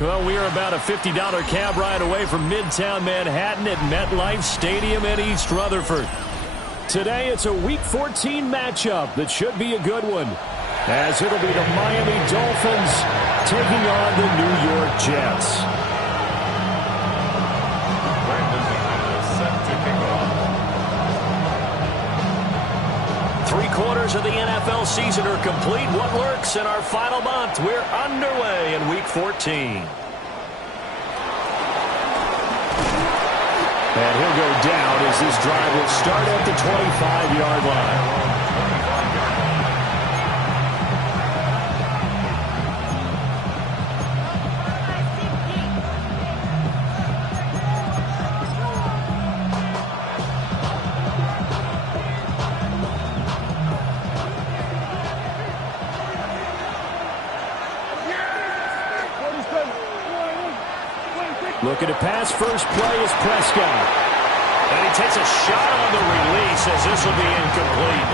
Well, we are about a $50 cab ride away from Midtown Manhattan at MetLife Stadium in East Rutherford. Today, it's a Week 14 matchup that should be a good one, as it'll be the Miami Dolphins taking on the New York Jets. Three-quarters of the NFL season are complete. What lurks in our final month? We're underway in Week 14. And he'll go down as this drive will start at the 25-yard line. Looking to pass, first play is Prescott. And he takes a shot on the release as this will be incomplete.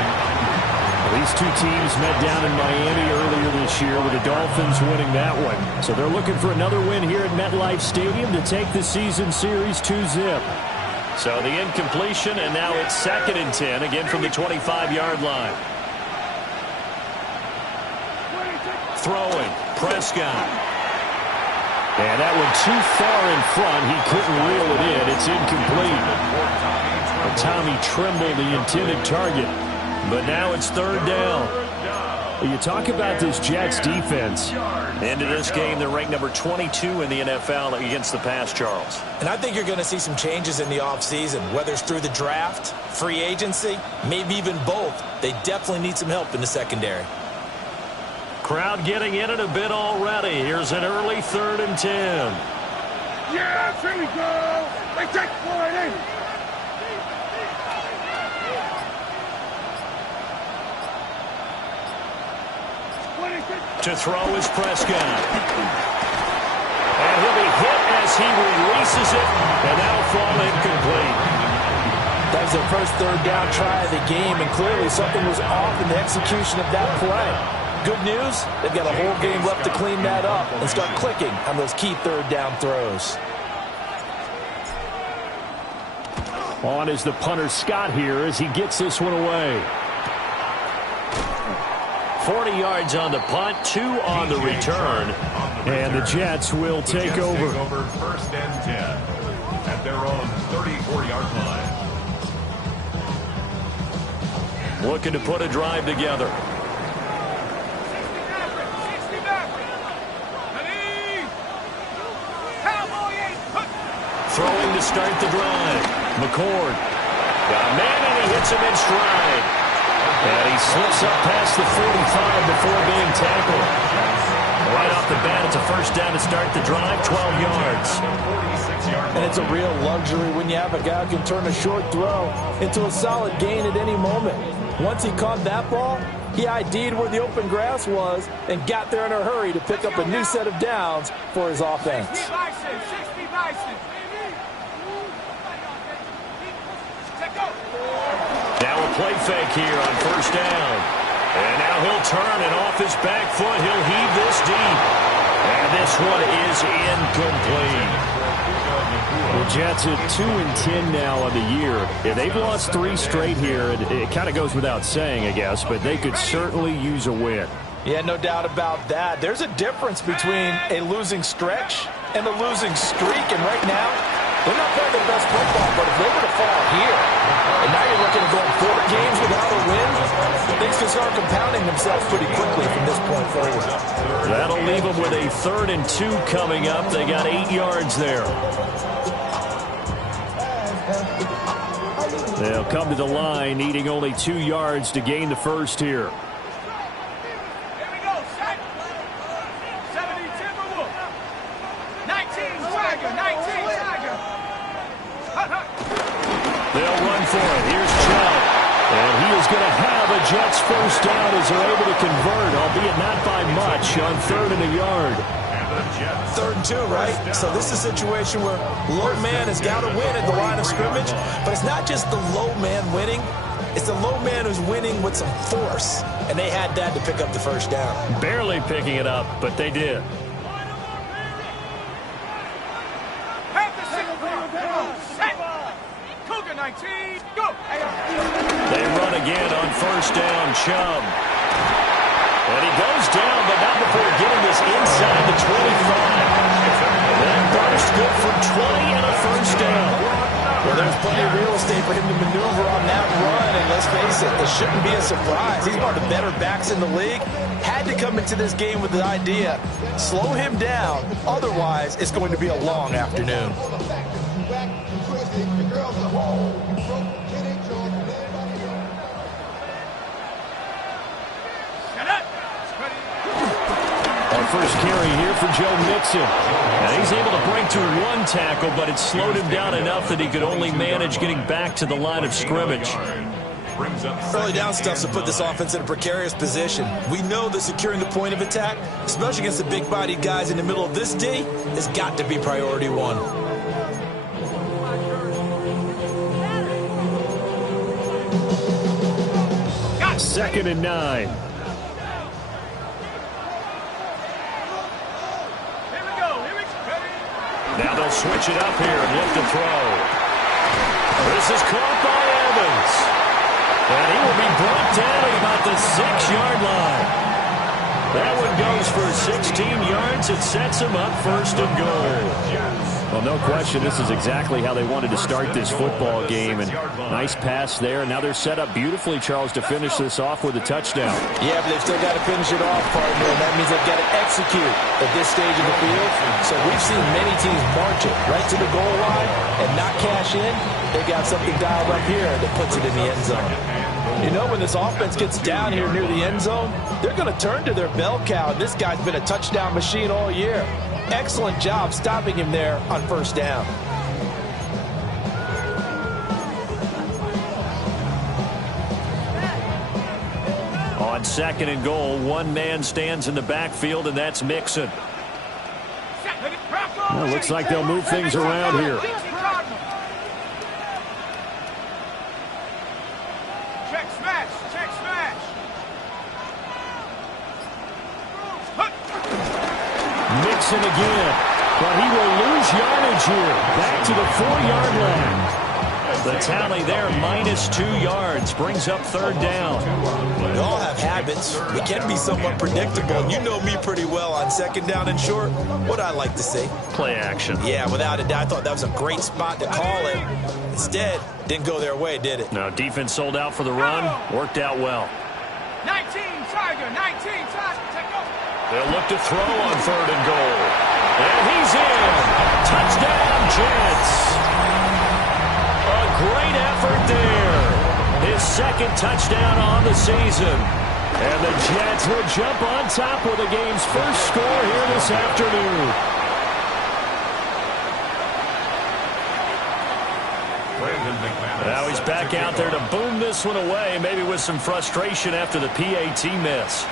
These two teams met down in Miami earlier this year with the Dolphins winning that one. So they're looking for another win here at MetLife Stadium to take the season series 2-zip. So the incompletion, and now it's 2nd and 10, again from the 25-yard line. Throwing, Prescott. And that one too far in front. He couldn't reel it in. It's incomplete. And Tommy Tremble, the intended target. But now it's 3rd down. You talk about this Jets defense. Into this game, they're ranked number 22 in the NFL against the pass, Charles. And I think you're going to see some changes in the offseason, whether it's through the draft, free agency, maybe even both. They definitely need some help in the secondary. Crowd getting in it a bit already. Here's an early 3rd and 10. Yes, here we go. They take for it in. To throw is Prescott. And he'll be hit as he releases it, and that'll fall incomplete. That was their first 3rd down try of the game, and clearly something was off in the execution of that play. Good news, they've got a whole game left to clean that up and start clicking on those key 3rd down throws. On is the punter Scott here as he gets this one away. 40 yards on the punt, 2 on the return. And the Jets will take over. 1st and 10 at their own 34-yard line. Looking to put a drive together. Throwing to start the drive. McCord. Got a man, and he hits him in stride. And he slips up past the 45 before being tackled. Right off the bat, it's a 1st down to start the drive, 12 yards. And it's a real luxury when you have a guy who can turn a short throw into a solid gain at any moment. Once he caught that ball, he ID'd where the open grass was and got there in a hurry to pick up a new set of downs for his offense. 60 license. Now a play fake here on 1st down. And now he'll turn, and off his back foot, he'll heave this deep. And this one is incomplete. The Jets at 2-10 now on the year. Yeah, they've lost 3 straight here. It kind of goes without saying, I guess, but they could certainly use a win. Yeah, no doubt about that. There's a difference between a losing stretch and a losing streak, and right now, They're not playing their best football, but if they were to fall here, and now you're looking at going 4 games without a win, things can start compounding themselves pretty quickly from this point forward. That'll leave them with a 3rd and 2 coming up. They got 8 yards there. They'll come to the line, needing only 2 yards to gain the first here. They'll run for it. Here's Chubb. And he is going to have a Jets first down as they're able to convert, albeit not by much, on 3rd and a yard. 3rd and 2, right? So this is a situation where low man has got to win at the line of scrimmage, but it's not just the low man winning. It's the low man who's winning with some force, and they had that to pick up the first down. Barely picking it up, but they did. They run again on first down. Chubb. And he goes down, but not before getting this inside the 25. That burst good for 20 and a first down. Well, there's plenty of real estate for him to maneuver on that run, and let's face it, it shouldn't be a surprise. He's one of the better backs in the league. Had to come into this game with the idea, slow him down, otherwise it's going to be a long afternoon. First carry here for Joe Mixon. And he's able to break through 1 tackle, but it slowed him down enough that he could only manage getting back to the line of scrimmage. Early down stuff to put this offense in a precarious position. We know that securing the point of attack, especially against the big-bodied guys in the middle of this D, has got to be priority 1. Second and 9. Now they'll switch it up here and look to throw. This is caught by Evans. And he will be brought down at about the 6-yard line. That one goes for 16 yards. It sets him up 1st and goal. Well, no question, this is exactly how they wanted to start this football game. And nice pass there. Now they're set up beautifully, Charles, to finish this off with a touchdown. Yeah, but they've still got to finish it off, partner. And that means they've got to execute at this stage of the field. So we've seen many teams march it right to the goal line and not cash in. They got something dialed up here that puts it in the end zone. You know, when this offense gets down here near the end zone, they're going to turn to their bell cow. This guy's been a touchdown machine all year. Excellent job stopping him there on first down. On 2nd and goal, 1 man stands in the backfield, and that's Mixon. Well, looks like they'll move things around here. Mixon again, but he will lose yardage here. Back to the 4-yard line. The tally there, -2 yards, brings up 3rd down. We all have habits. We can be somewhat predictable, and you know me pretty well on 2nd down and short. What I like to see. Play action. Yeah, without a doubt, I thought that was a great spot to call it. Instead, didn't go their way, did it? No, defense sold out for the run. Worked out well. 19 Tiger, 19 Tiger, take over. They'll look to throw on 3rd and goal. And he's in. Touchdown, Jets. A great effort there. His 2nd touchdown on the season. And the Jets will jump on top with the game's first score here this afternoon. Now he's back out there to boom this one away, maybe with some frustration after the PAT miss.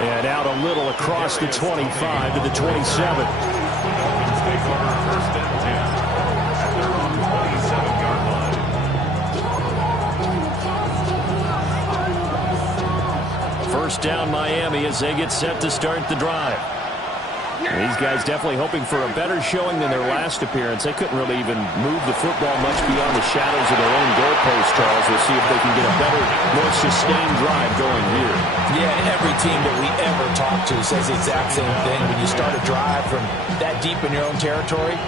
And out a little across the 25 to the 27. First down Miami as they get set to start the drive. These guys definitely hoping for a better showing than their last appearance. They couldn't really even move the football much beyond the shadows of their own goalpost, Charles. We'll see if they can get a better, more sustained drive going here. Yeah, and every team that we ever talk to says the exact same thing. When you start a drive from that deep in your own territory,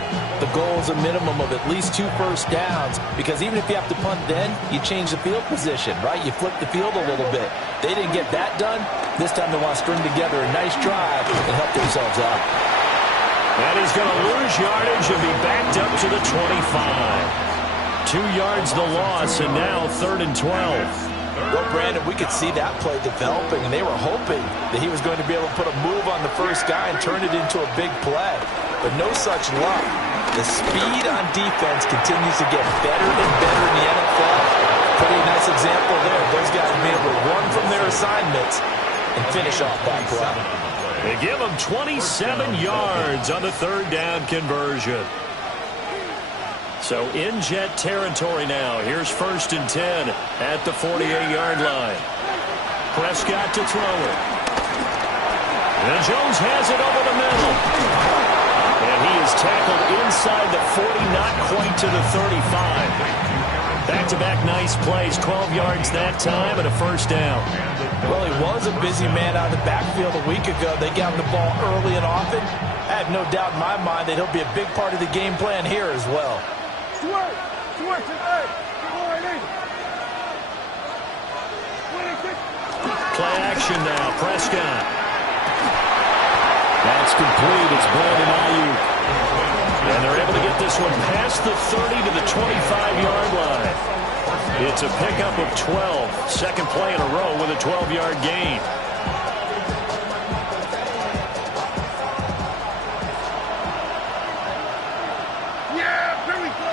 the goal is a minimum of at least 2 first downs, because even if you have to punt then, you change the field position, right? You flip the field a little bit. They didn't get that done. This time they want to string together a nice drive and help themselves out. And he's going to lose yardage and be backed up to the 25. 2 yards the loss, and now 3rd and 12. Well, Brandon, we could see that play developing, and they were hoping that he was going to be able to put a move on the first guy and turn it into a big play. But no such luck. The speed on defense continues to get better and better in the NFL. Pretty nice example there. Those guys will be able to run from their assignments and finish off that play. They give him 27 yards on the 3rd down conversion. So in Jet territory now. Here's 1st and 10 at the 48-yard line. Prescott to throw it. And Jones has it over the middle. And he is tackled inside the 40, not quite to the 35. Back-to-back nice plays, 12 yards that time and a 1st down. Well, he was a busy man out of the backfield a week ago. They got him the ball early and often. I have no doubt in my mind that he'll be a big part of the game plan here as well. Play action now, Prescott. That's complete. It's Brandon Ayuk. And they're able to get this one past the 30 to the 25-yard line. It's a pickup of 12. Second play in a row with a 12-yard gain. Yeah, here we go.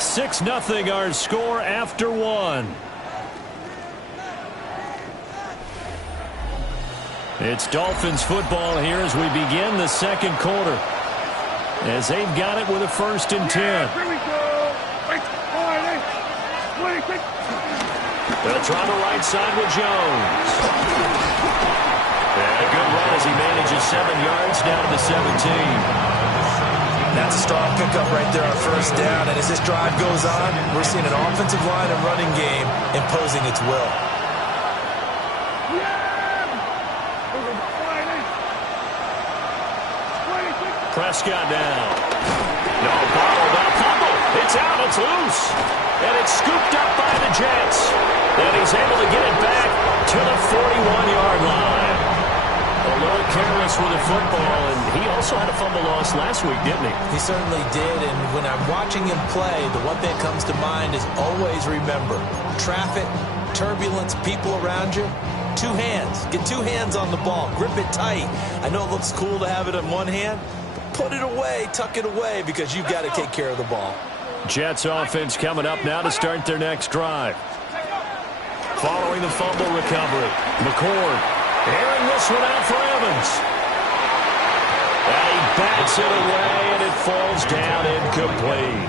6-0 our score after 1. It's Dolphins football here as we begin the 2nd quarter. As they've got it with a 1st and 10. Yeah, here we go. They'll try the right side with Jones. And a good run as he manages 7 yards down to the 17. That's a strong pickup right there on 1st down. And as this drive goes on, we're seeing an offensive line and running game imposing its will. Prescott down. No, bottled up. Fumble. It's out. It's loose. And it's scooped up by the Jets. And he's able to get it back to the 41-yard line. A little careless with the football, and he also had a fumble loss last week, didn't he? He certainly did, and when I'm watching him play, the one thing that comes to mind is always remember, traffic, turbulence, people around you, 2 hands. Get 2 hands on the ball. Grip it tight. I know it looks cool to have it in one hand, but put it away, tuck it away, because you've got to take care of the ball. Jets offense coming up now to start their next drive. Following the fumble recovery, McCord airing this one out for Evans. And he bats it away, and it falls down incomplete.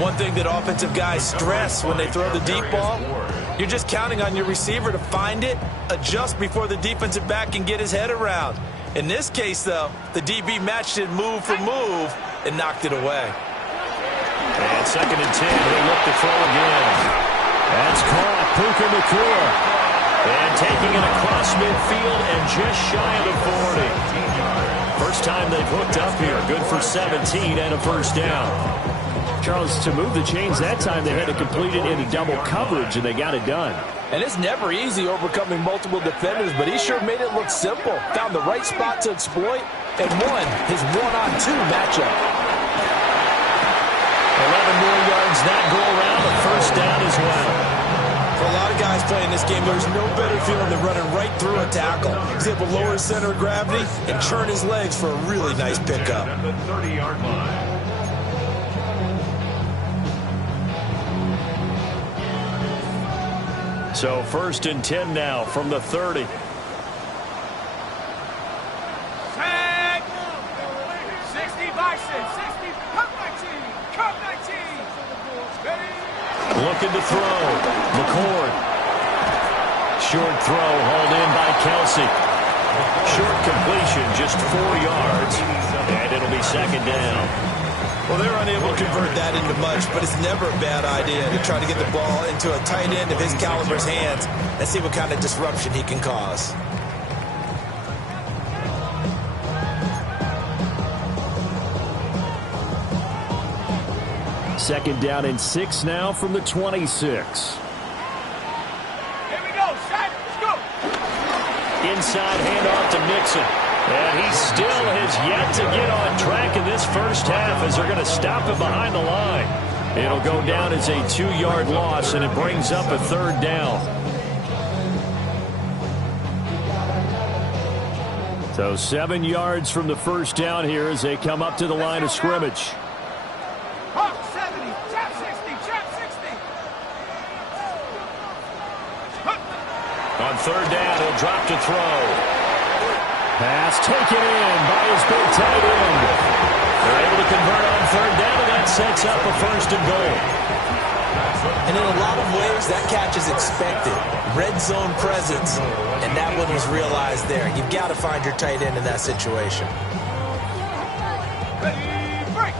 One thing that offensive guys stress when they throw the deep ball, you're just counting on your receiver to find it, adjust before the defensive back can get his head around. In this case, though, the DB matched it move for move and knocked it away. And 2nd and 10, he'll look to throw again. That's caught, Puka Nacua. And taking it across midfield and just shy of the 40. First time they've hooked up here. Good for 17 and a 1st down. Charles, to move the chains that time, they had to complete it into double coverage, and they got it done. And it's never easy overcoming multiple defenders, but he sure made it look simple. Found the right spot to exploit and won his 1-on-2 matchup. 11 more yards that go around, a 1st down as well. For a lot of guys playing this game, there's no better feeling than running right through a tackle. He's able to lower his center of gravity and churn his legs for a really nice pickup. At the 30-yard line. So 1st and 10 now from the 30. Set. 60 bison. 60. Cut 19. Cut 19. Ready. Looking to throw. McCord. short throw hauled in by Kelsey. Short completion, just 4 yards, and it'll be second down. Well, they're unable to convert that into much, but it's never a bad idea to try to get the ball into a tight end of his caliber's hands and see what kind of disruption he can cause. Second down and 6 now from the 26. Here we go, set, let's go. Inside handoff to Mixon. And he still has yet to get on track in this first half as they're going to stop him behind the line. It'll go down as a 2-yard loss, and it brings up a third down. So 7 yards from the first down here as they come up to the line of scrimmage. Hawk 70, trap 60, trap 60. On third down, he'll drop to throw. Pass taken in by his big tight end. They're able to convert on third down, and that sets up a first and goal. And in a lot of ways, that catch is expected. Red zone presence, and that one was realized there. You've got to find your tight end in that situation. Ready, break.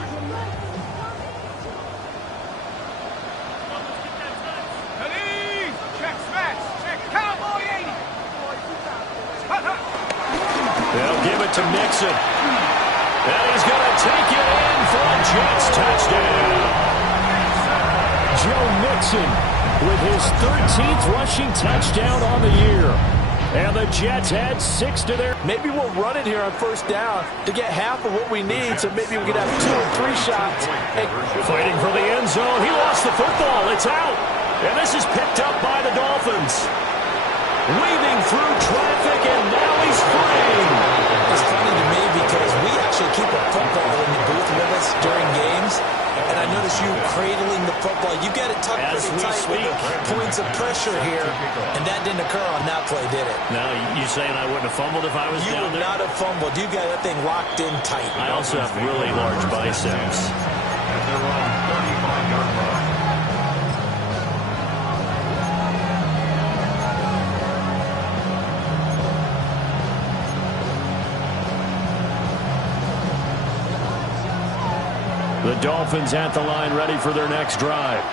Ready, check smash, check cowboy 80. They'll give it to Mixon. And he's going to take it in for a Jets touchdown. Joe Mixon with his 13th rushing touchdown on the year. And the Jets add 6 to their... Maybe we'll run it here on first down to get half of what we need, so maybe we could have 2 or 3 shots. Fighting for the end zone. He lost the football. It's out. And this is picked up by the Dolphins. Weaving through traffic, and now he's free. It's funny to me because we actually keep a football in the booth with us during games, and I notice you cradling the football. You get it tucked pretty tight with the points of pressure here, and that didn't occur on that play, did it? No, you saying I wouldn't have fumbled if I was down there? You would not have fumbled. You got that thing locked in tight. I also have really large biceps. At their own 35-yard line. The Dolphins at the line, ready for their next drive.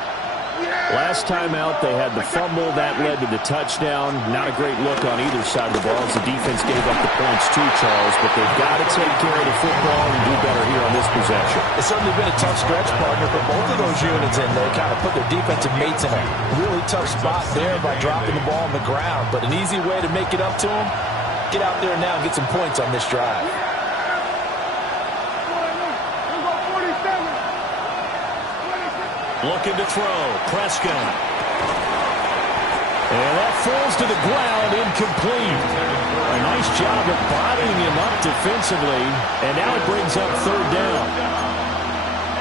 Last time out, they had the fumble. That led to the touchdown. Not a great look on either side of the ball as the defense gave up the points too, Charles. But they've got to take care of the football and do better here on this possession. It's certainly been a tough stretch, partner, for both of those units in there. Kind of put their defensive mates in a really tough spot there by dropping the ball on the ground. But an easy way to make it up to them, get out there now and get some points on this drive. Looking to throw. Prescott. And that falls to the ground, incomplete. A nice job of bodying him up defensively. And now it brings up third down.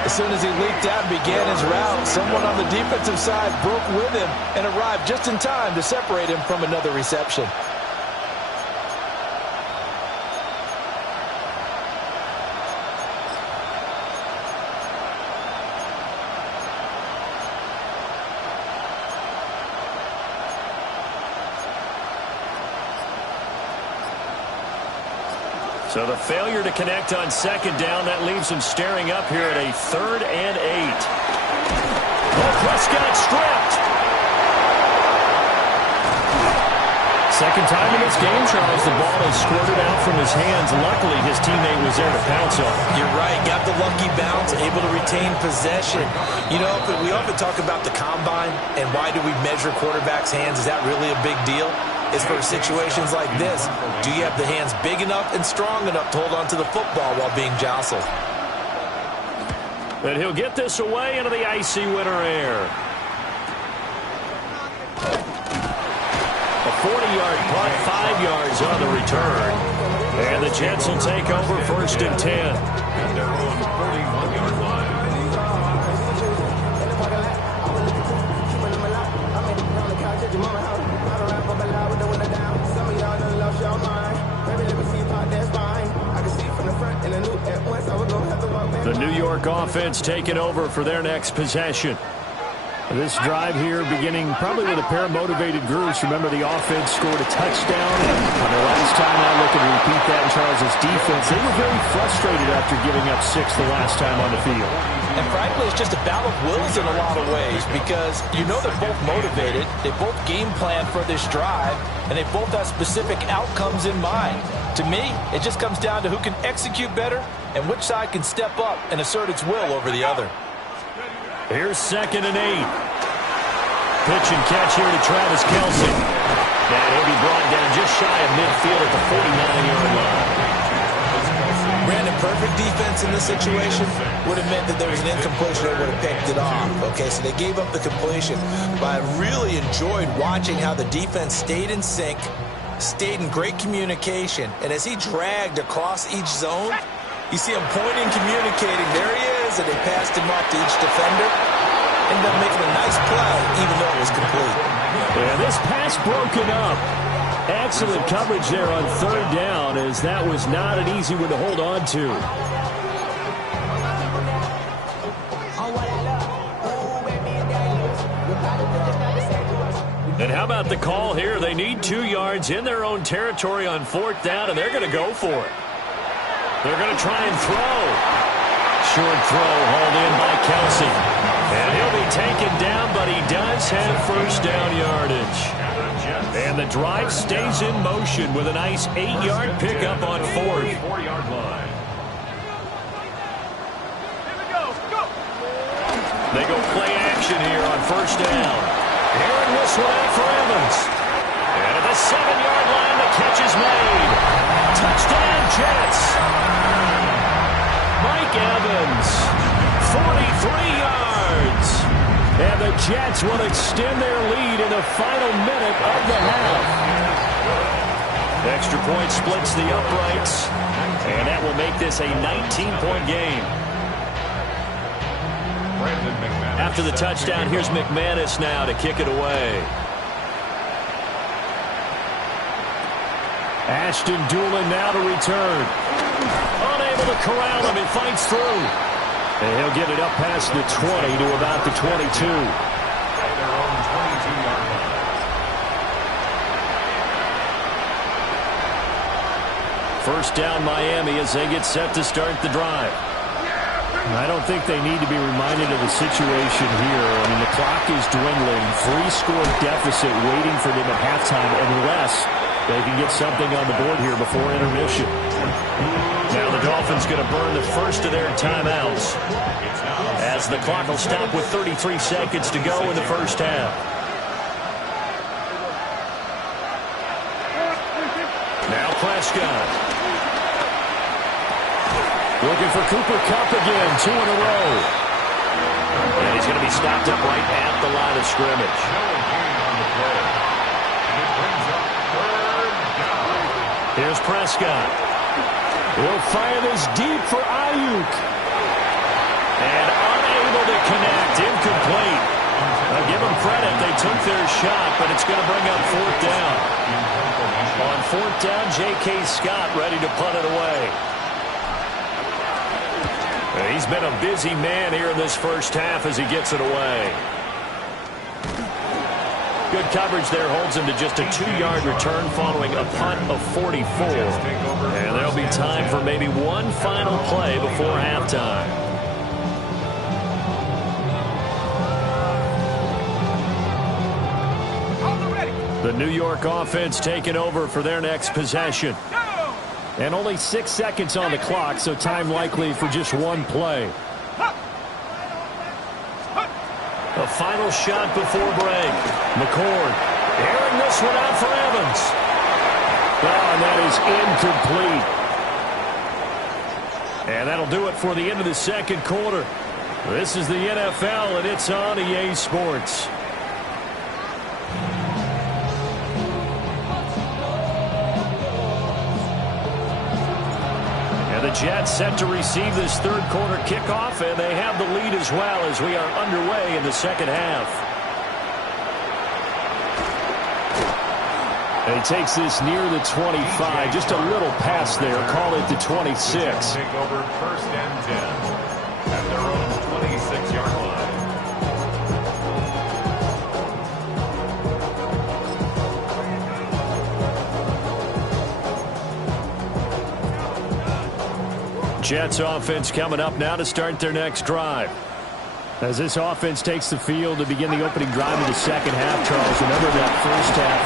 As soon as he leaked out and began his route, someone on the defensive side broke with him and arrived just in time to separate him from another reception. So the failure to connect on second down, that leaves him staring up here at a 3rd and 8. Oh, Prescott stripped. Second time in this game, Charles, the ball is squirted out from his hands. Luckily, his teammate was there to pounce on it. You're right. Got the lucky bounce, able to retain possession. You know, but we often talk about the combine and why do we measure quarterbacks' hands? Is that really a big deal? It's for situations like this. Do you have the hands big enough and strong enough to hold on to the football while being jostled? And he'll get this away into the icy winter air. A 40-yard punt, 5 yards on the return. And the Jets will take over 1st and 10. At their own 41-yard line. The New York offense taking over for their next possession. This drive here beginning probably with a pair of motivated groups. Remember, the offense scored a touchdown on their last time out. Looking to repeat that in Charles' defense. They were very frustrated after giving up 6 the last time on the field. And frankly, it's just a battle of wills in a lot of ways because you know they're both motivated. They both game plan for this drive, and they both have specific outcomes in mind. To me, it just comes down to who can execute better and which side can step up and assert its will over the other. Here's 2nd and 8. Pitch and catch here to Travis Kelce. And he'll be brought down just shy of midfield at the 49-yard line. Brandon, perfect defense in this situation would have meant that there was an incompletion that would have picked it off. Okay, so they gave up the completion. But I really enjoyed watching how the defense stayed in sync, stayed in great communication, and as he dragged across each zone, you see him pointing, communicating. There he is, and they passed him off to each defender. Ended up making a nice play, even though it was complete. Yeah, this pass broken up. Excellent coverage there on 3rd down, as that was not an easy one to hold on to. And how about the call here? They need 2 yards in their own territory on 4th down, and they're going to go for it. They're going to try and throw. Short throw hauled in by Kelce. And he'll be taken down, but he does have 1st down yardage. And the drive stays in motion with a nice 8-yard pickup on 4th. They go play action here on 1st down. Aaron this one out for Evans. And at the 7-yard line, the catch is made. Touchdown, Jets. Mike Evans, 43 yards. And the Jets will extend their lead in the final minute of the half. Extra point splits the uprights. And that will make this a 19-point game. After the touchdown, here's McManus now to kick it away. Ashton Doolin now to return. Unable to corral him. He fights through. And he'll get it up past the 20 to about the 22. First down Miami as they get set to start the drive. I don't think they need to be reminded of the situation here. I mean, the clock is dwindling. 3-score deficit waiting for them at halftime unless they can get something on the board here before intermission. Now the Dolphins going to burn the first of their timeouts as the clock will stop with 33 seconds to go in the first half. Now Prescott. Looking for Cooper Kupp again, 2 in a row. And he's going to be stopped up right at the line of scrimmage. Here's Prescott. He'll fire this deep for Ayuk. And unable to connect, incomplete. I'll give them credit, they took their shot, but it's going to bring up 4th down. On 4th down, J.K. Scott ready to punt it away. He's been a busy man here in this first half as he gets it away. Good coverage there holds him to just a 2-yard return following a punt of 44. And there'll be time for maybe one final play before halftime. The New York offense taking over for their next possession. And only 6 seconds on the clock, so time likely for just one play. A final shot before break. McCord airing this one out for Evans. Oh, and that is incomplete. And that'll do it for the end of the second quarter. This is the NFL, and it's on EA Sports. The Jets set to receive this third quarter kickoff, and they have the lead as well as we are underway in the second half. And he takes this near the 25, just a little pass there, call it the 26. Take over 1st and 10 at their own 26-yard line. Jets offense coming up now to start their next drive. As this offense takes the field to begin the opening drive of the second half, Charles, remember that first half,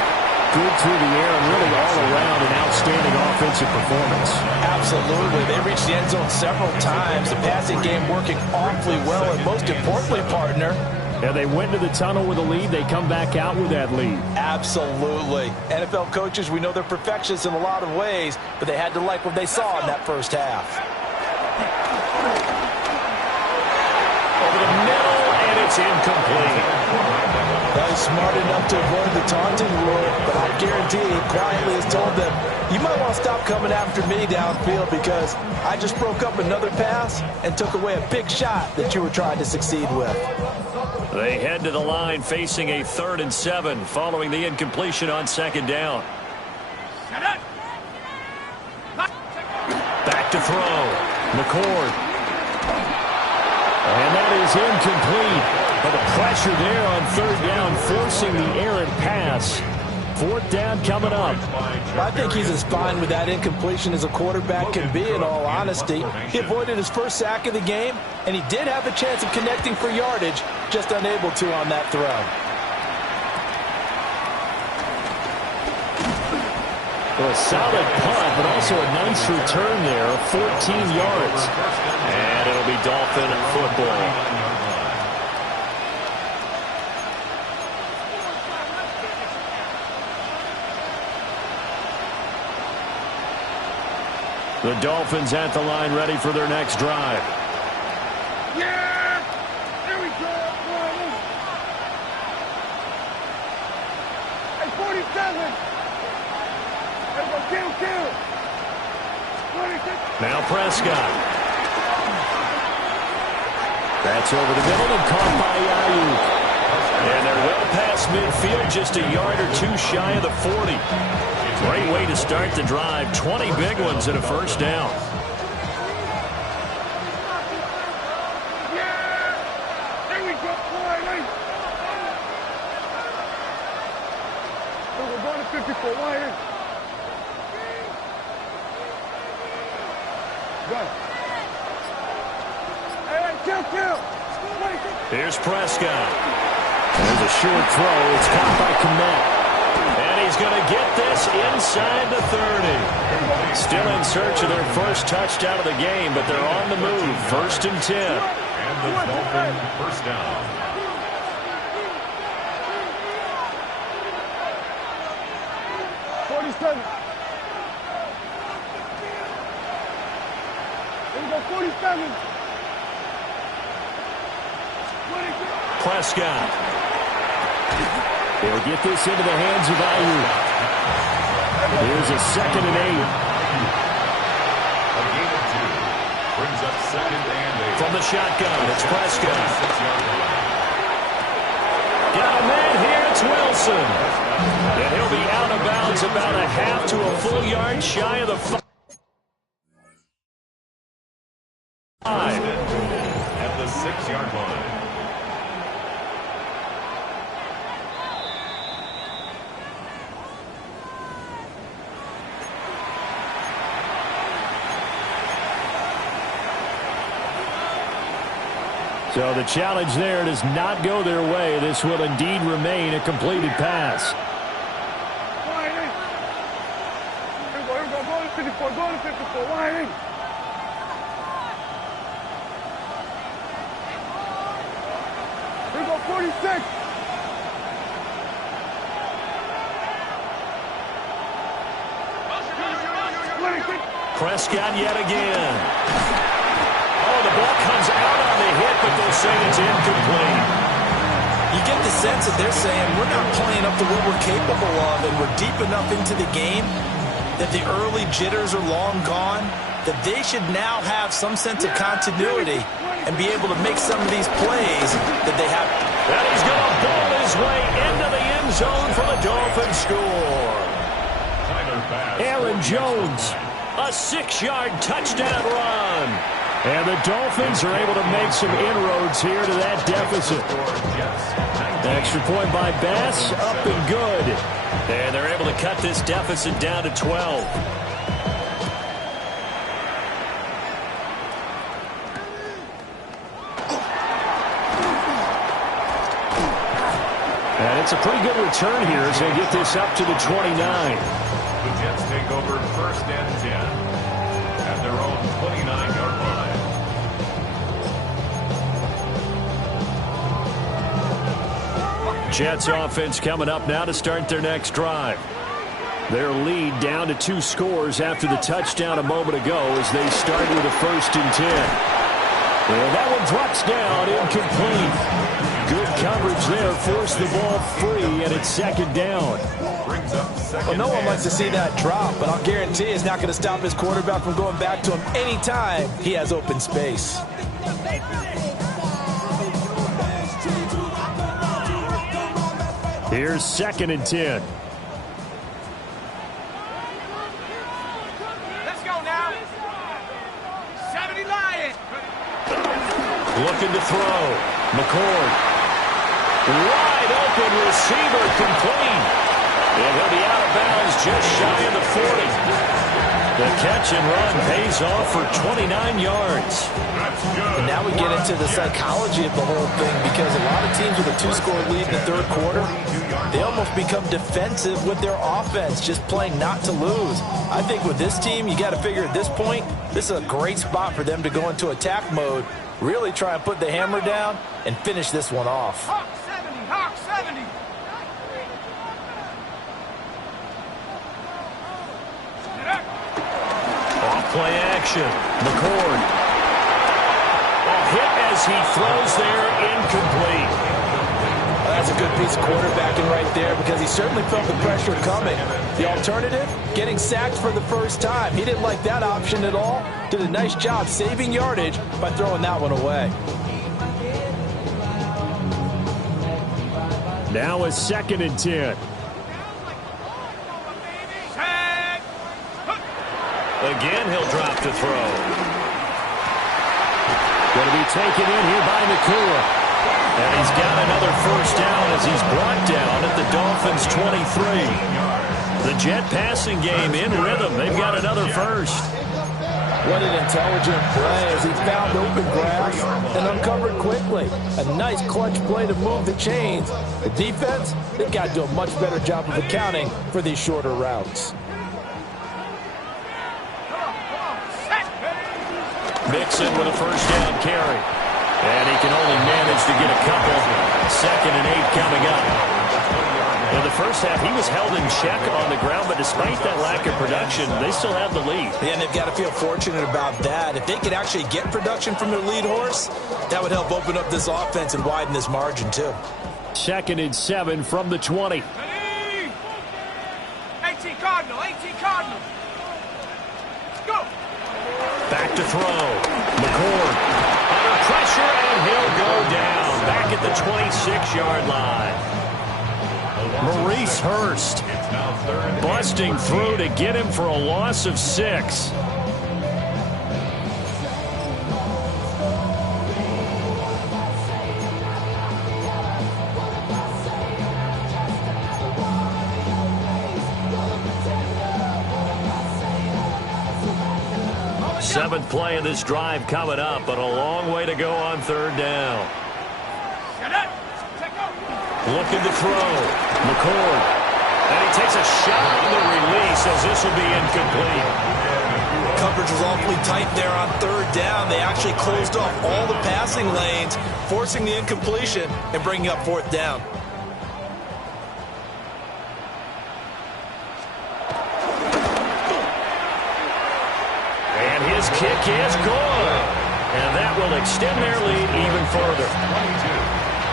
good through the air and really all around an outstanding offensive performance. Absolutely. They reached the end zone several times. The passing game working awfully well, and most importantly, partner, yeah, they went to the tunnel with a lead. They come back out with that lead. Absolutely. NFL coaches, we know they're perfectionists in a lot of ways, but they had to like what they saw in that first half. Over the middle, and it's incomplete. He's smart enough to avoid the taunting rule, but I guarantee he quietly has told them, you might want to stop coming after me downfield because I just broke up another pass and took away a big shot that you were trying to succeed with. They head to the line facing a 3rd and 7 following the incompletion on 2nd down. Back to throw. McCord. And that is incomplete. But the pressure there on 3rd down, forcing the errant pass. 4th down coming up. I think he's as fine with that incompletion as a quarterback can be, in all honesty. He avoided his first sack of the game, and he did have a chance of connecting for yardage, just unable to on that throw. Well, a solid punt, but also a nice return there, 14 yards. And it'll be Dolphin football. The Dolphins at the line ready for their next drive. Yeah! There we go! Hey, 47! Let's go, kill! 46! Now Prescott. That's over the middle and caught by Ayuk. And they're well past midfield, just a yard or two shy of the 40. Great way to start the drive. 20 big ones and a first down. Yeah! There we go, boy! So we're going to 54. Wide. Go. Hey, kill! Here's Prescott. There's a short throw. It's caught by Kmet. And he's going to get this inside the 30. Still in search of their first touchdown of the game, but they're on the move. 1st and 10. And the Dolphin first down. There we go, 47. Prescott. They'll get this into the hands of Ayuk. Here's a 2nd and 8. A gain of 2. Brings up 2nd and 8. From the shotgun, it's Prescott. Got a man here, it's Wilson. And he'll be out of bounds about a half to a full yard shy of the 5. At the 6-yard line. So the challenge there does not go their way. This will indeed remain a completed pass. Here we go, go to 54, go to 54, wide. Here we go, 46. Prescott yet again. Oh, the ball comes out on the hit, but they'll say it's incomplete. You get the sense that they're saying we're not playing up to what we're capable of, and we're deep enough into the game that the early jitters are long gone, that they should now have some sense of continuity and be able to make some of these plays that they have. And he's going to ball his way into the end zone for the Dolphins score. Aaron Jones, a 6-yard touchdown run. And the Dolphins are able to make some inroads here to that deficit. Extra point by Bass, up and good. And they're able to cut this deficit down to 12. And it's a pretty good return here as they get this up to the 29. The Jets take over 1st and 10 at their own 29-yard line. Jets offense coming up now to start their next drive. Their lead down to 2 scores after the touchdown a moment ago as they start with a 1st and 10. And that one drops down, incomplete. Good coverage there, forced the ball free, and it's 2nd down. Well, no one likes to see that drop, but I'll guarantee it's not going to stop his quarterback from going back to him anytime he has open space. Here's 2nd and 10. Let's go now. 70 Lions. Looking to throw. McCord. Wide open receiver, complete. And he'll be out of bounds just shy of the 40. The catch and run pays off for 29 yards. And now we get into the psychology of the whole thing, because a lot of teams with a 2-score lead in the 3rd quarter, they almost become defensive with their offense, just playing not to lose. I think with this team, you got to figure at this point, this is a great spot for them to go into attack mode, really try and put the hammer down and finish this one off. Hawk 70, Hawk 70. Off-play action. McCord. A hit as he throws there, incomplete. That's a good piece of quarterbacking right there, because he certainly felt the pressure coming. The alternative, getting sacked for the first time. He didn't like that option at all. Did a nice job saving yardage by throwing that one away. Now a 2nd and 10. Again, he'll drop the throw. Going to be taken in here by Nakua. And he's got another 1st down as he's brought down at the Dolphins' 23. The Jet passing game in rhythm. They've got another 1st. What an intelligent play as he found open grass and uncovered quickly. A nice clutch play to move the chains. The defense, they've got to do a much better job of accounting for these shorter routes. Mixon with a 1st down carry. And he can only manage to get a couple. 2nd and 8 coming up. In the first half, he was held in check on the ground, but despite that lack of production, they still have the lead. Yeah, and they've got to feel fortunate about that. If they could actually get production from their lead horse, that would help open up this offense and widen this margin too. 2nd and 7 from the 20. 18 Cardinal, 18 Cardinal. Go. Back to throw. McCord under pressure, and he'll go down back at the 26-yard line. Maurice Hurst busting through to get him for a loss of 6. Seventh play of this drive coming up, but a long way to go on 3rd down. Looking to throw. McCord. And he takes a shot on the release as this will be incomplete. Coverage was awfully tight there on 3rd down. They actually closed off all the passing lanes, forcing the incompletion and bringing up 4th down. And his kick is good. And that will extend their lead even further.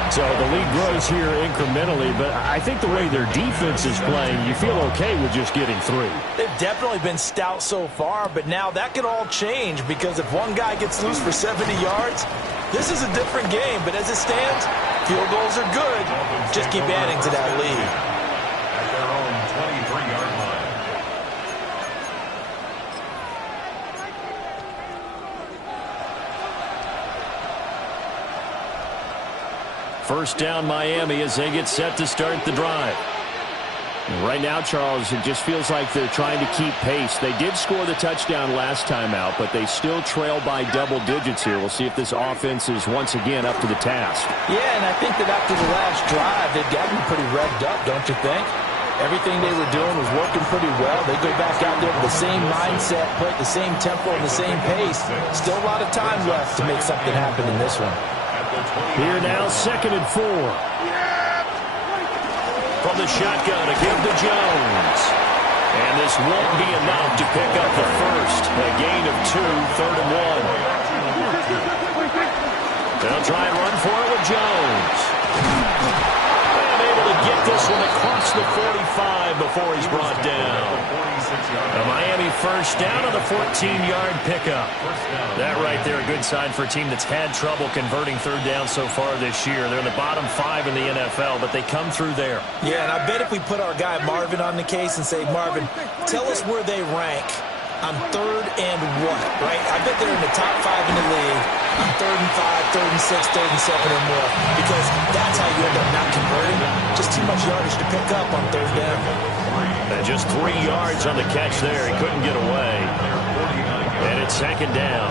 So the lead grows here incrementally, but I think the way their defense is playing, you feel okay with just getting 3. They've definitely been stout so far, but now that could all change, because if one guy gets loose for 70 yards, this is a different game. But as it stands, field goals are good. Just keep adding to that lead. At their own 23-yard line. First down Miami as they get set to start the drive. Right now, Charles, it just feels like they're trying to keep pace. They did score the touchdown last time out, but they still trail by double digits here. We'll see if this offense is once again up to the task. Yeah, and I think that after the last drive, they've gotten pretty revved up, don't you think? Everything they were doing was working pretty well. They go back out there with the same mindset, play at the same tempo and the same pace. Still a lot of time left to make something happen in this one. Here now, 2nd and 4. From the shotgun to give to Jones. And this won't be enough to pick up the first. A gain of 2, 3rd and 1. They'll try and run for it with Jones. And able to get this one across the 45 before he's brought down. A Miami first down on the 14-yard pickup. That right there, a good sign for a team that's had trouble converting 3rd down so far this year. They're in the bottom 5 in the NFL, but they come through there. Yeah, and I bet if we put our guy Marvin on the case and say, Marvin, tell us where they rank on 3rd and what, right? I bet they're in the top 5 in the league on 3rd and 5, 3rd and 6, 3rd and 7 or more, because that's how you end up not converting. Just too much yardage to pick up on 3rd down. And just 3 yards on the catch there. He couldn't get away. And it's 2nd down.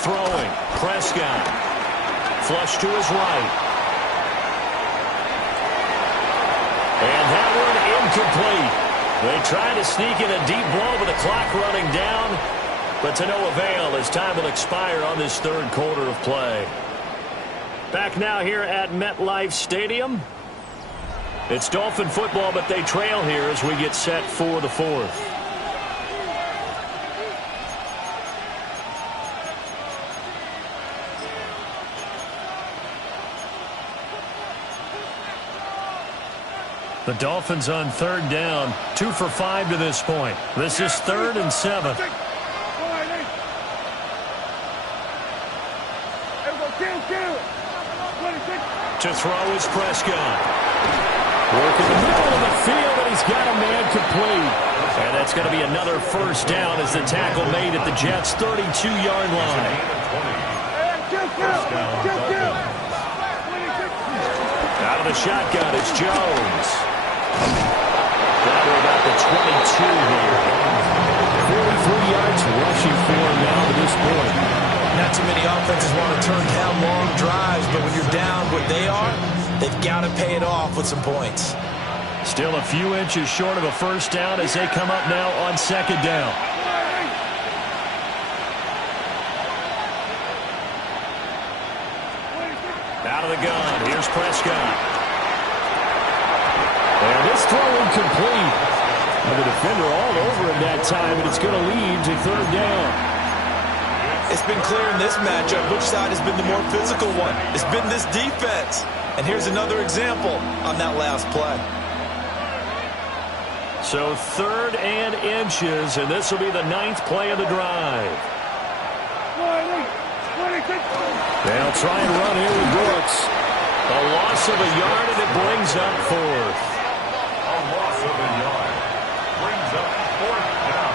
Throwing. Prescott. Flush to his right. And that one incomplete. They try to sneak in a deep blow with the clock running down, but to no avail as time will expire on this 3rd quarter of play. Back now here at MetLife Stadium. It's Dolphin football, but they trail here as we get set for the 4th. The Dolphins on 3rd down, 2 for 5 to this point. This is 3rd and 7. To throw is Prescott. Working the middle of the field, and he's got a man complete. And that's going to be another first down as the tackle made at the Jets' 32-yard line. Out of the shotgun, it's Jones. Down to about the 22 here. 43 yards rushing for him now to this point. Not too many offenses want to turn down long drives, but when you're down what they are, they've got to pay it off with some points. Still a few inches short of a first down as they come up now on 2nd down. Out of the gun, here's Prescott. And this throw incomplete. And the defender all over him that time, and it's going to lead to 3rd down. It's been clear in this matchup which side has been the more physical one. It's been this defense. And here's another example on that last play. So 3rd and inches, and this will be the 9th play of the drive. They'll try and run here with Brooks. A loss of a yard, and it brings up 4th. A loss of a yard brings up 4th down.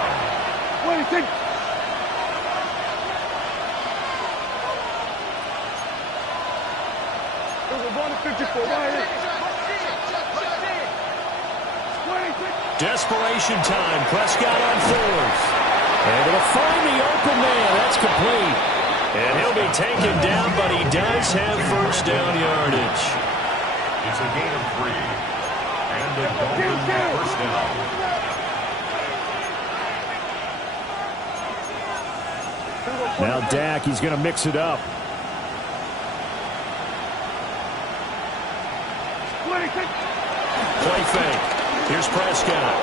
Desperation time. Prescott on 4th. And it'll find the open man. That's complete. And he'll be taken down, but he does have first down yardage. It's a gain of 3. And the Dolphins first down. Now Dak, he's going to mix it up. Play fake. Here's Prescott.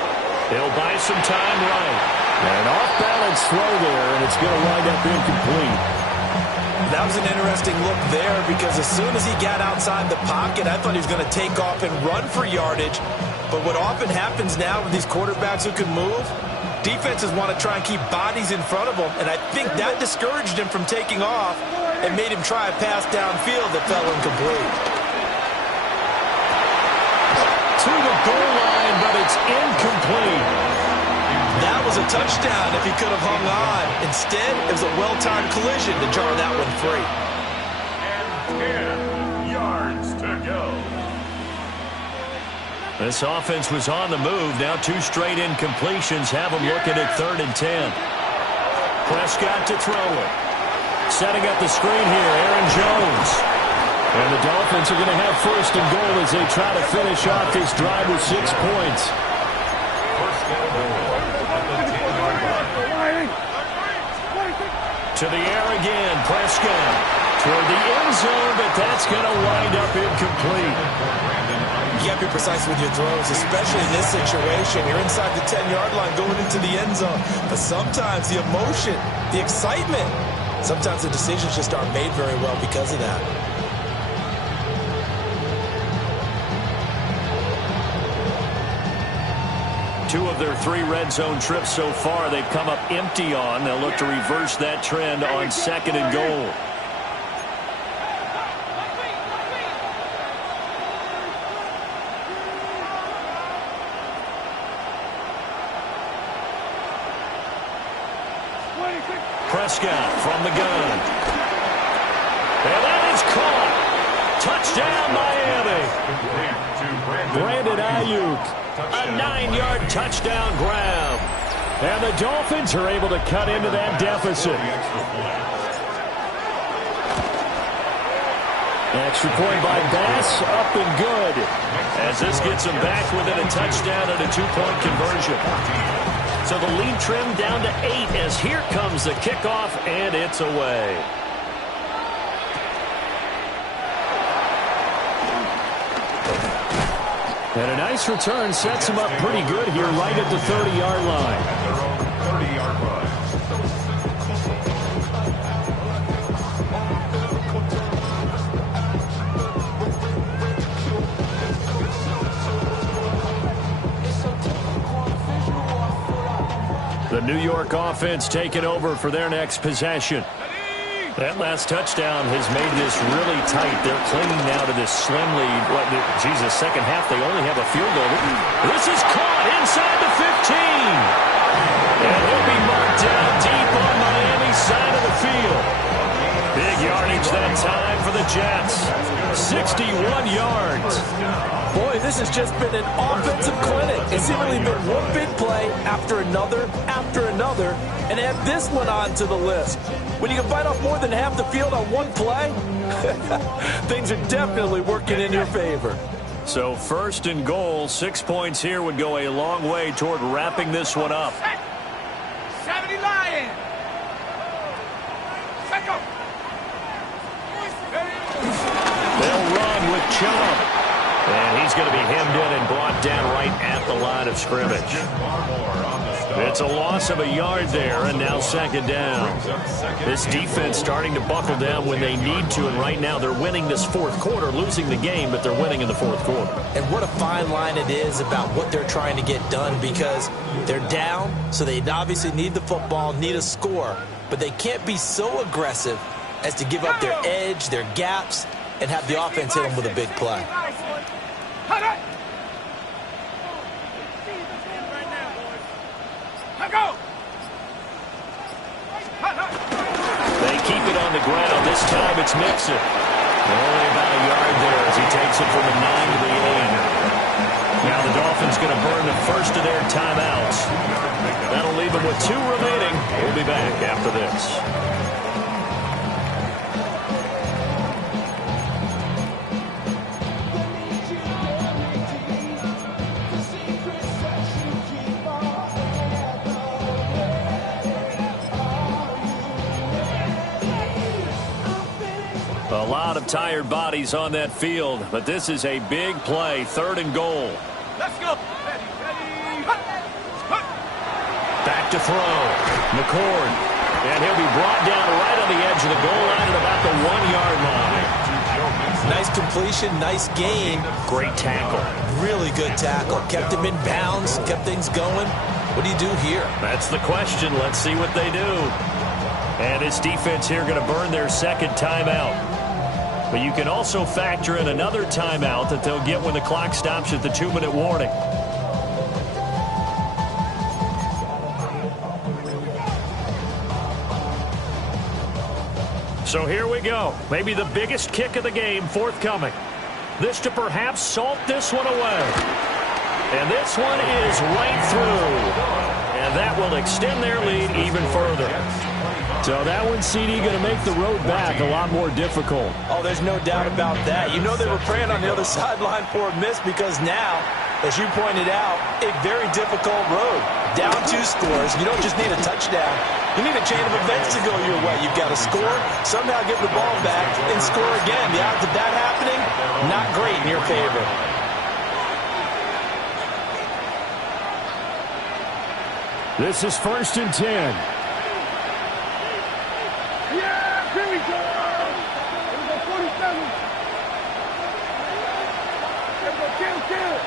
He'll buy some time right. An off-balance throw there, and it's going to wind up incomplete. That was an interesting look there because as soon as he got outside the pocket, I thought he was going to take off and run for yardage. But what often happens now with these quarterbacks who can move, Defenses want to try and keep bodies in front of them, and I think that discouraged him from taking off and made him try a pass downfield that fell incomplete. To the goal line, but it's incomplete. That was a touchdown if he could have hung on. Instead, it was a well-timed collision to jar that one free. And 10 yards to go. This offense was on the move. Now 2 straight incompletions have them looking at 3rd and 10. Prescott to throw it. Setting up the screen here, Aaron Jones. And the Dolphins are going to have 1st and goal as they try to finish off this drive with 6 points. First and goal at the 10-yard line. To the air again, Prescott. Toward the end zone, but that's going to wind up incomplete. You got to be precise with your throws, especially in this situation. You're inside the 10-yard line going into the end zone. But sometimes the emotion, the excitement, sometimes the decisions just aren't made very well because of that. Two of their 3 red zone trips so far they've come up empty on. They'll look to reverse that trend on 2nd and goal. Prescott from the gun. And that is caught. Touchdown, Miami. Brandon Ayuk. A 9-yard touchdown grab. And the Dolphins are able to cut into that deficit. Extra point by Bass, up and good. As this gets them back within a touchdown and a 2-point conversion. So the lead trimmed down to 8 as here comes the kickoff, and it's away. And a nice return sets him up pretty good here right at the 30-yard line. At their own 30-yard line. The New York offense taking over for their next possession. That last touchdown has made this really tight. They're clinging now to this slim lead. Second half, they only have a field goal. This is caught inside the 15. And he'll be marked down deep on Miami's side of the field. Big yardage that time for the Jets. 61 yards. Boy, this has just been an offensive clinic. It's seemingly been one big play after another, and add this one on to the list. When you can bite off more than half the field on one play, things are definitely working in your favor. So 1st and goal, 6 points here would go a long way toward wrapping this one up. 70 Lions. They'll run with Chubb. And he's going to be hemmed in and brought down right at the line of scrimmage. It's a loss of a yard there, and now 2nd down. This defense starting to buckle down when they need to, and right now they're winning this 4th quarter, losing the game, but they're winning in the 4th quarter. And what a fine line it is about what they're trying to get done, because they're down, so they obviously need the football, need a score, but they can't be so aggressive as to give up their edge, their gaps, and have the offense hit them with a big play. They keep it on the ground. This time it's Mixon. Only about a yard there as he takes it from the 9 to the 8. Now the Dolphins going to burn the first of their timeouts. That'll leave them with 2 remaining. We'll be back after this. A lot of tired bodies on that field, but this is a big play, 3rd and goal. Let's go. Back to throw. McCord. And he'll be brought down right on the edge of the goal line at about the 1-yard line. Nice completion, nice gain. Great tackle. Really good tackle. Kept him in bounds, kept things going. What do you do here? That's the question. Let's see what they do. And this defense here going to burn their second timeout. But you can also factor in another timeout that they'll get when the clock stops at the 2-minute warning. So here we go. Maybe the biggest kick of the game forthcoming. This to perhaps salt this one away. And this one is right through. And that will extend their lead even further. So that one, CD, going to make the road back a lot more difficult. Oh, there's no doubt about that. You know they were praying on the other sideline for a miss because now, as you pointed out, a very difficult road. Down 2 scores. You don't just need a touchdown. You need a chain of events to go your way. You've got to score, somehow get the ball back, and score again. The odds of that happening, not great in your favor. This is 1st and 10. Yeah, here we go. Here we go, 47. Here we go, kill.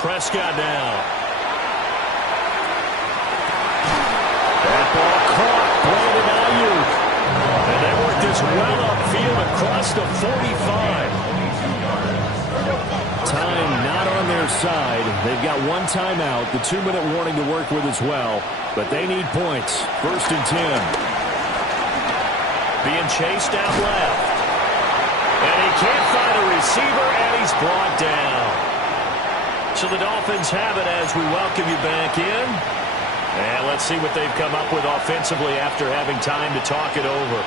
Prescott down. That ball caught. Brandon Ayuk. And they work this well upfield across the 45. Time not on their side. They've got one timeout, the 2-minute warning to work with as well. But they need points. 1st and 10. Being chased out left. And he can't find a receiver, and he's brought down. So the Dolphins have it as we welcome you back in. And let's see what they've come up with offensively after having time to talk it over.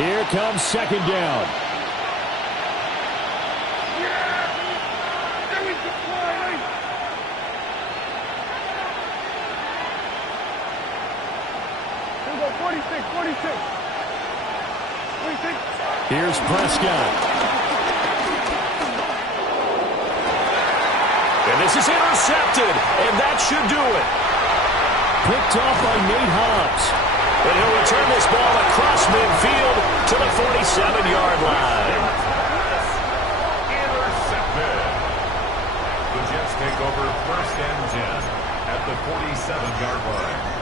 Here comes 2nd down. Here's Prescott. And this is intercepted, and that should do it. Picked off by Nate Hobbs. And he'll return this ball across midfield to the 47-yard line. Intercepted. The Jets take over 1st and 10 at the 47-yard line.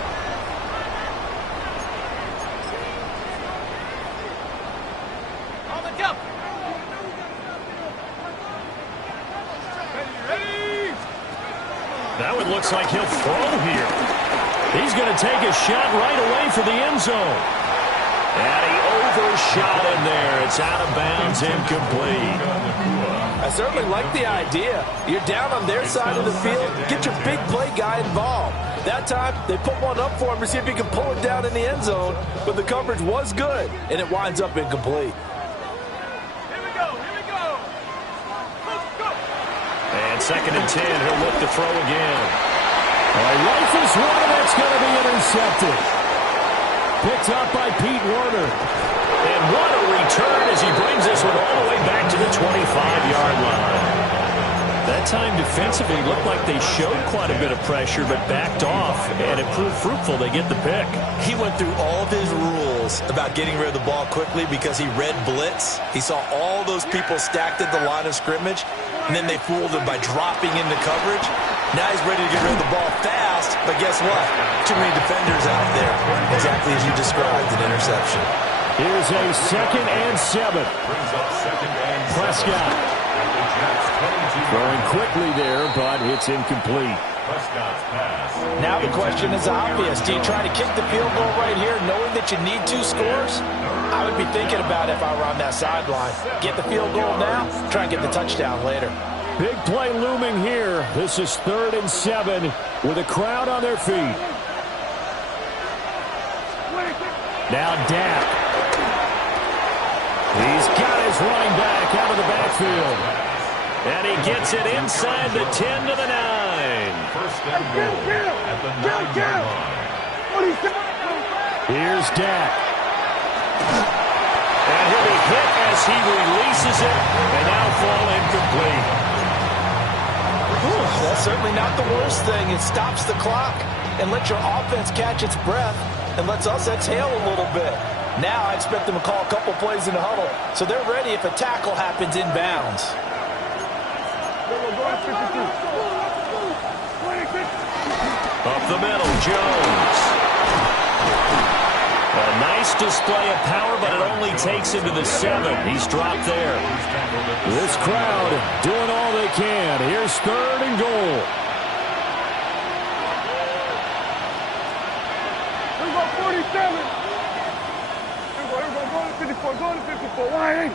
Now it looks like he'll throw here. He's going to take a shot right away for the end zone. And he overshot him there. It's out of bounds, incomplete. I certainly like the idea. You're down on their side of the field. Get your big play guy involved. That time, they put one up for him to see if he can pull it down in the end zone. But the coverage was good, and it winds up incomplete. And 2nd and 10, he'll look to throw again. A lifeless one, that's going to be intercepted. Picked up by Pete Werner. And what a return as he brings this one all the way back to the 25-yard line. That time defensively looked like they showed quite a bit of pressure but backed off, and it proved fruitful. They get the pick. He went through all of his rules about getting rid of the ball quickly because he read blitz. He saw all those people stacked at the line of scrimmage, and then they fooled him by dropping into coverage. Now he's ready to get rid of the ball fast, but guess what? Too many defenders out there. Exactly as you described, an interception. Here's a 2nd and 7. Prescott. Throwing quickly there, but it's incomplete. Now the question is obvious. Do you try to kick the field goal right here knowing that you need 2 scores? I would be thinking about it if I were on that sideline. Get the field goal now, try and get the touchdown later. Big play looming here. This is 3rd and 7 with a crowd on their feet. Now Dak. He's got his running back out of the backfield. And he gets it inside the 10 to the 9. 1st and goal at the 9-yard line. Here's Dak. And he'll be hit as he releases it, and now fall incomplete. That's certainly not the worst thing. It stops the clock and lets your offense catch its breath and lets us exhale a little bit. Now I expect them to call a couple plays in the huddle, so they're ready if a tackle happens inbounds. Up the middle, Jones. A nice display of power, but it only takes him to the 7. He's dropped there. This crowd doing all they can. Here's 3rd and goal. Here we go, 47. Here we go, go to 54, go to 54. Why?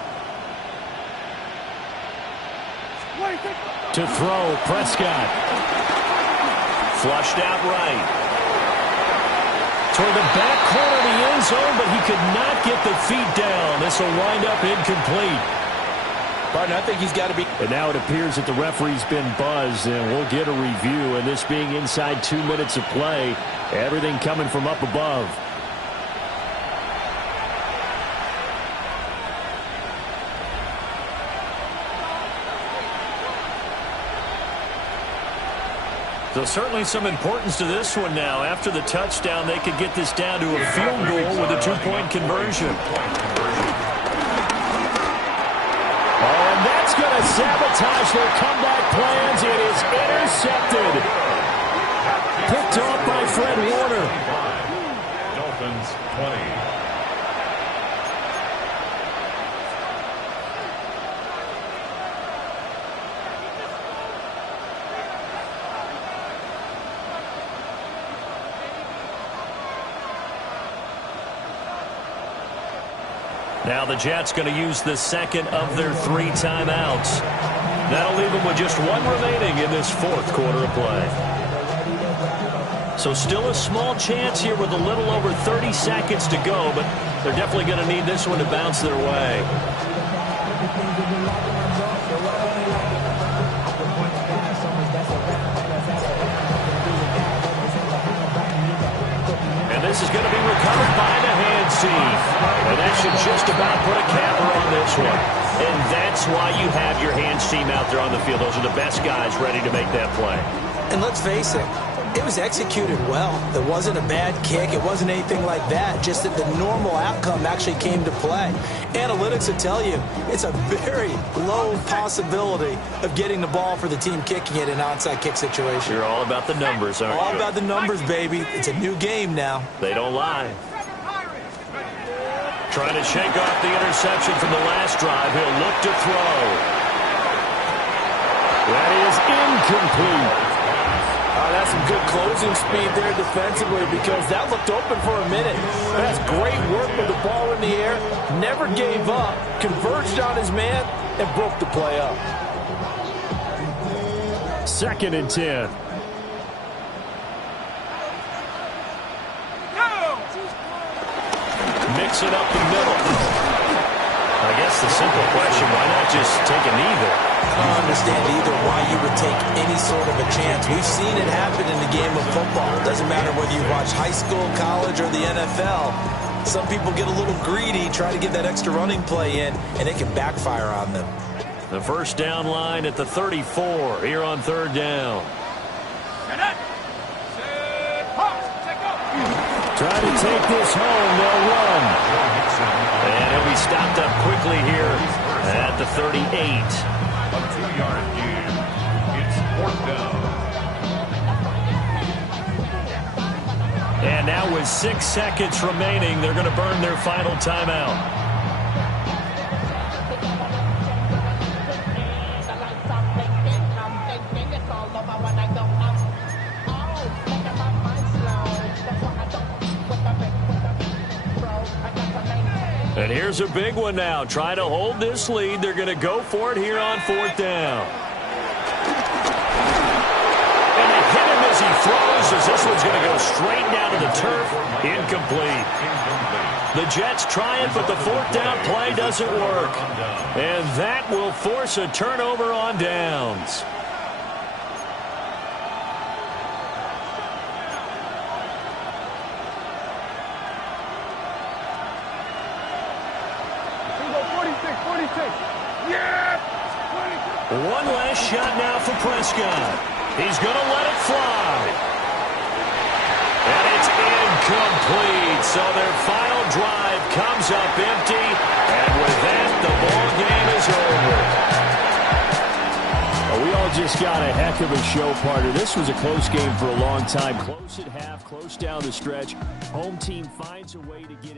To throw, Prescott. Flushed out right. Toward the back corner of the end zone, but he could not get the feet down. This will wind up incomplete. Partner, I think he's got to be. And now it appears that the referee's been buzzed, and we'll get a review. And this being inside 2 minutes of play, everything coming from up above. So certainly some importance to this one now. After the touchdown, they could get this down to a field goal with a 2-point conversion. Oh, and that's going to sabotage their comeback plans. It is intercepted. Picked off by Fred Warner. Dolphins 20. Now the Jets going to use the second of their 3 timeouts. That'll leave them with just 1 remaining in this 4th quarter of play. So still a small chance here with a little over 30 seconds to go, but they're definitely going to need this one to bounce their way. And this is going to be recovered by the hands team. And that should just about put a capper on this one. And that's why you have your hands team out there on the field. Those are the best guys ready to make that play. And let's face it, it was executed well. It wasn't a bad kick. It wasn't anything like that. Just that the normal outcome actually came to play. Analytics will tell you it's a very low possibility of getting the ball for the team kicking it in an onside kick situation. You're all about the numbers, aren't you? All about the numbers, baby. It's a new game now. They don't lie. Trying to shake off the interception from the last drive. He'll look to throw. That is incomplete. That's some good closing speed there defensively because that looked open for a minute. That's great work with the ball in the air. Never gave up. Converged on his man and broke the play up. 2nd and 10. Mix it up the middle. I guess the simple question, why not just take a knee there? I don't understand either why you would take any sort of a chance. We've seen it happen in the game of football. It doesn't matter whether you watch high school, college, or the NFL. Some people get a little greedy, try to get that extra running play in, and it can backfire on them. The first down line at the 34 here on 3rd down. Trying to take this home, they'll run. And he'll be stopped up quickly here at the 38. A 2-yard gain. It's 4th down. And now with 6 seconds remaining, they're going to burn their final timeout. And here's a big one now. Trying to hold this lead. They're going to go for it here on 4th down. And they hit him as he throws, as this one's going to go straight down to the turf. Incomplete. The Jets try it, but the 4th down play doesn't work. And that will force a turnover on downs. One last shot now for Prescott. He's going to let it fly. And it's incomplete. So their final drive comes up empty. And with that, the ball game is over. Well, we all just got a heck of a show, partner. This was a close game for a long time. Close at half, close down the stretch. Home team finds a way to get it.